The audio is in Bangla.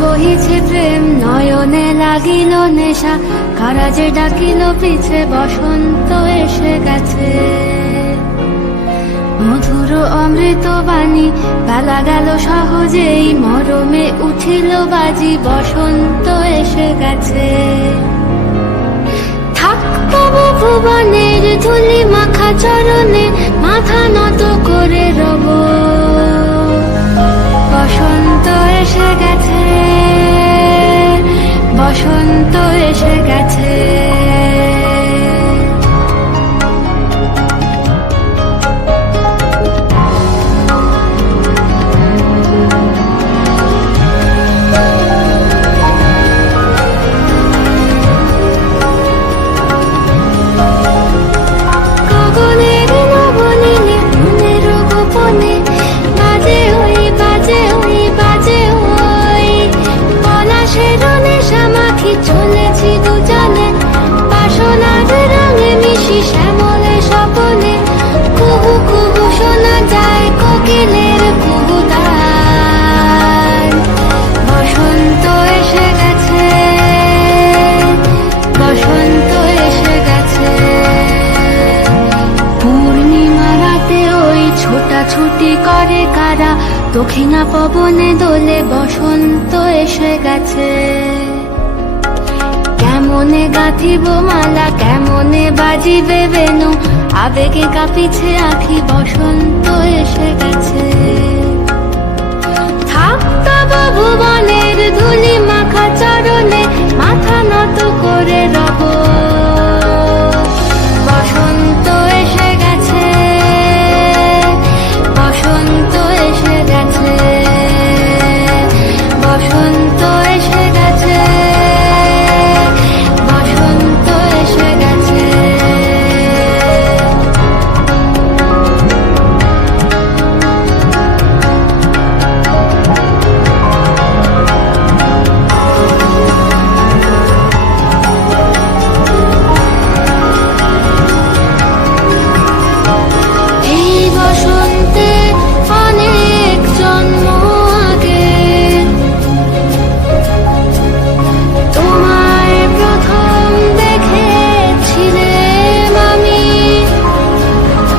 বহিছে প্রেম নয়নে লাগিল নেশা, কারা যে ডাকিল পিছে বসন্ত এসে গেছে। মধুর অমৃত বাণী বেলা গেল সহজেই, মরমে উঠিল বাজি বসন্ত এসে গেছে। থাক তবু ভুবনের ধুলি মাখা চরণে, মাথা নত করে রব। বসন্ত এসে গেছে, বসন্ত এসে গেছে। চলেছি দুজনে বাসনার রঙে মিশি শ্যামলে স্বপনে, কুহু কুহু শোনা যায় কোকিলের কুহুতান। বসন্ত এসে গেছে, বসন্ত এসে গেছে। পূর্ণিমা রাতে ওই ছোটাছুটি করে কারা, দক্ষিণা পবনে দোলে বসন্ত এসে গেছে। কেমনে গাঁথিব মালা, কেমনে বাজিবে বেনু, আবেগে কাঁপিছে আখি বসন্ত এসে গেছে। থাক তব ভুবনের ধুলি মাখা চরণে, মাথা নত করে